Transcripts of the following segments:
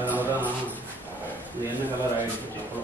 அதனால தான் இது என்ன கலர் ஆகிடுச்சு இப்போ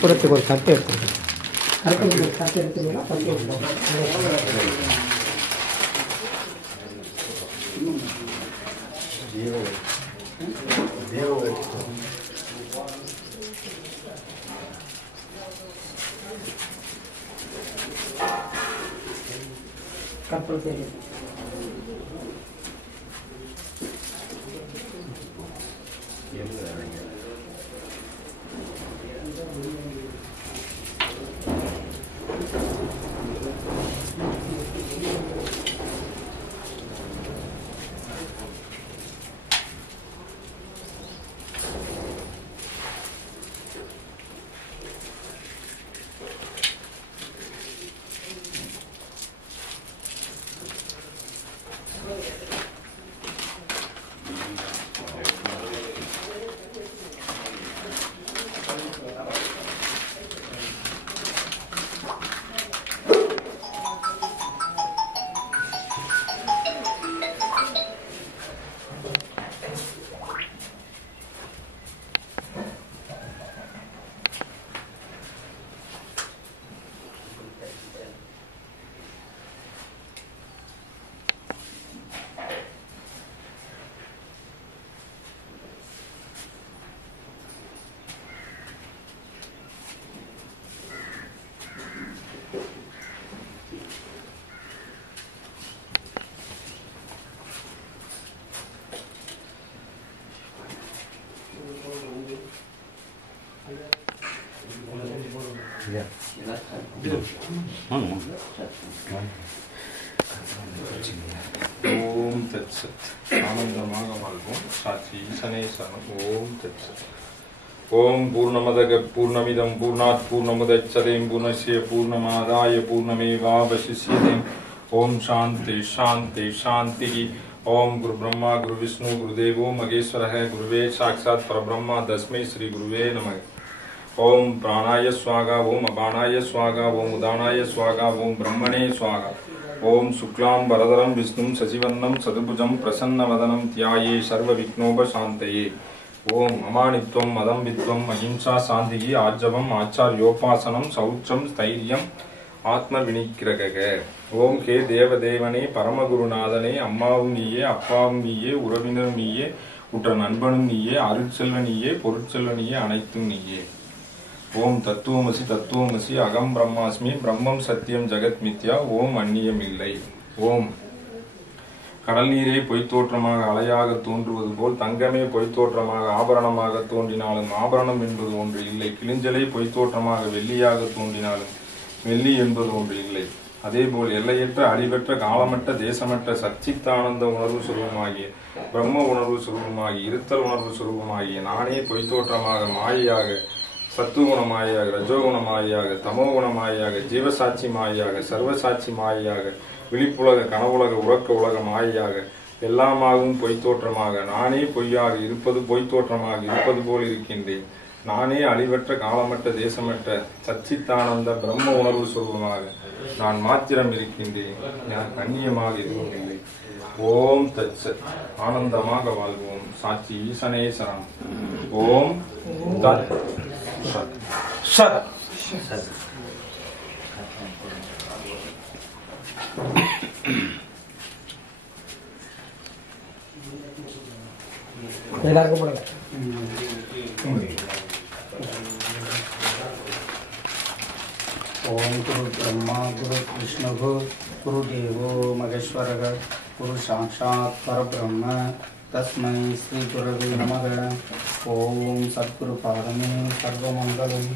புறத்துக்கு ஒரு கட்டை எடுத்துருக்கேன். கட்டை எடுத்துருந்தா கட்டை கப்பல் தெரியும். ஓம் தத்சத். ஆனந்தமாக வாழ்வோம். சாட்சி ஈசனே சரணம். ஓம் தத்சத். ஓம் பூர்ணமதக பூர்ணமிதம் பூர்ணாத் பூர்ணமுதச்சதே பூர்ணஸ்ய பூர்ணமாதாய பூர்ணமேவாவசிஷ்யதே. ஓம் சாந்தி சாந்தி சாந்தி. ஓம் குரு பிரம்மா குரு விஷ்ணு குருதேவோ மகேஸ்வரः குருவே சாட்சாத் பரபிரம்மா தஸ்மை ஸ்ரீ குருவே நமः. ஓம் பிராணாய ஸ்வாகா ஓம் அபானாய ஸ்வாகா ஓம் உதானாய ஸ்வாகா ஓம் பிரம்மணே ஸ்வாகா. ஓம் சுக்லாம் வரதரம் விஷ்ணும் சசிவர்ணம் சதுபுஜம் பிரசன்னவதனம் தியாயே சர்வ விக்னோபசாந்தயே. ஓம் அமானித்வம் மதம் வித்வம் அஹிம்சா சாந்திகி ஆஜவம் ஆச்சாரியோபாசனம் சௌச்சம் ஸ்தைரியம் ஆத்ம வினிக்கிரக. ஓம் ஹே தேவதேவனே பரமகுருநாதனே, அம்மாவும் நீயே அப்பாவும் நீயே உறவினரும் நீயே உற்ற நண்பனும் நீயே அருட்செல்வ நீயே பொருட்செல்வ நீயே அனைத்தும் நீயே. ஓம் தத்துவமசி தத்துவமசி அகம் பிரம்மாஸ்மி பிரம்மம் சத்தியம் ஜெகத் மித்யா ஓம் அந்நியம் இல்லை. ஓம் கடல் நீரே பொய்த்தோற்றமாக அலையாக தோன்றுவது போல் தங்கமே பொய்த்தோற்றமாக ஆபரணமாக தோன்றினாலும் ஆபரணம் என்பது ஒன்று இல்லை. கிளிஞ்சலை பொய்த்தோற்றமாக வெள்ளியாக தோன்றினாலும் வெள்ளி என்பது ஒன்று இல்லை. அதேபோல் எல்லையற்ற அழிவற்ற காலமற்ற தேசமற்ற சச்சித்தானந்த உணர்வு சுரூபமாகிய பிரம்ம உணர்வு சுரூபமாகி இருத்தல் உணர்வு சுரூபமாகிய நானே பொய்த்தோற்றமாக மாயையாக சத்துவகுண மாயாக ரஜோகுண மாயாக தமோகுண மாயாக ஜீவசாட்சி மாயாக சர்வசாட்சி மாயாக விழிப்புலக கனவுலக உறக்க உலக மாயாக எல்லாமாகவும் பொய்த்தோற்றமாக நானே பொய்யாக இருப்பது பொய்த்தோற்றமாக இருப்பது போல் இருக்கின்றேன். நானே அழிவற்ற காலமற்ற தேசமற்ற சச்சித்தானந்த பிரம்ம உணர்வு சுரூபமாக நான் மாத்திரம் இருக்கின்றேன். நான் கண்ணியமாக இருக்கின்றேன். ஓம் தத்சத். ஆனந்தமாக வாழ்வோம். சாட்சி ஈசனே சரணம். ஓம் தத் சத் சத் சத். எல்லாருக்கும் போடுங்க. ओम गुरु ब्रह्मा गुरु विष्णु गुरु देवो महेश्वरः गुरु साक्षात् परब्रह्म तस्मै श्री गुरवे नमः. ओम सद्गुरु पादमे सर्वमंगलम्.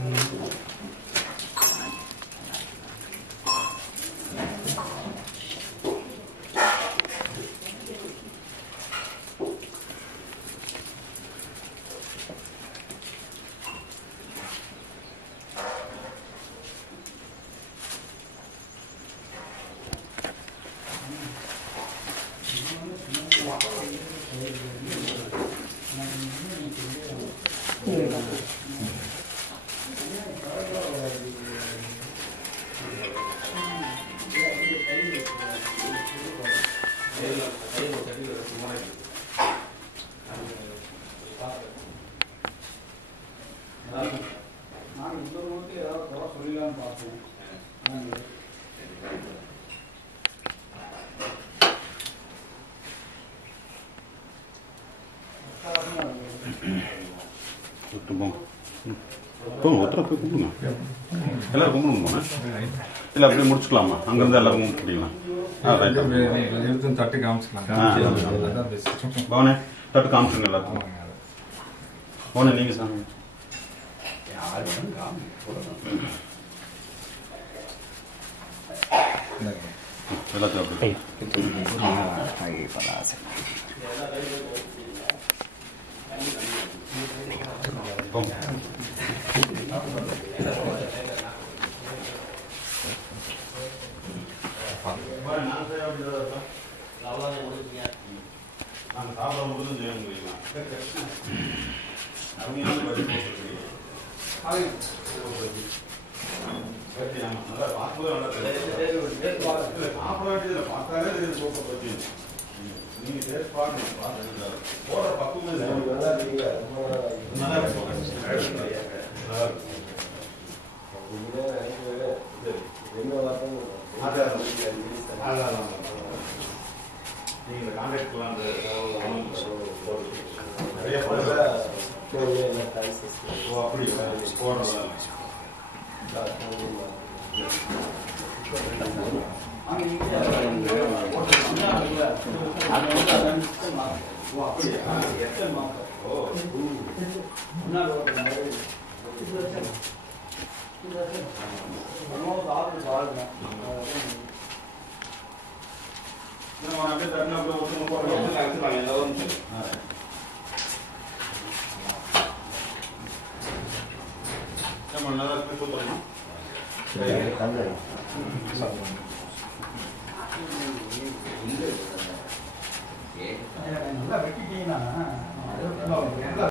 ஒருத்தர போய் கும்பிடுங்க. எல்லாரும் கும்பிடுங்க. இல்லை அப்படியே முடிச்சுக்கலாமா? அங்கிருந்து எல்லாரும் கும்பிட்டுக்கலாம். தட்டு காமிச்சுக்கலாம். பவனே தட்டு காமிச்சுங்க எல்லாருக்கும். பவனே நீங்க சாமி எல்லாத்தையும் அப்படி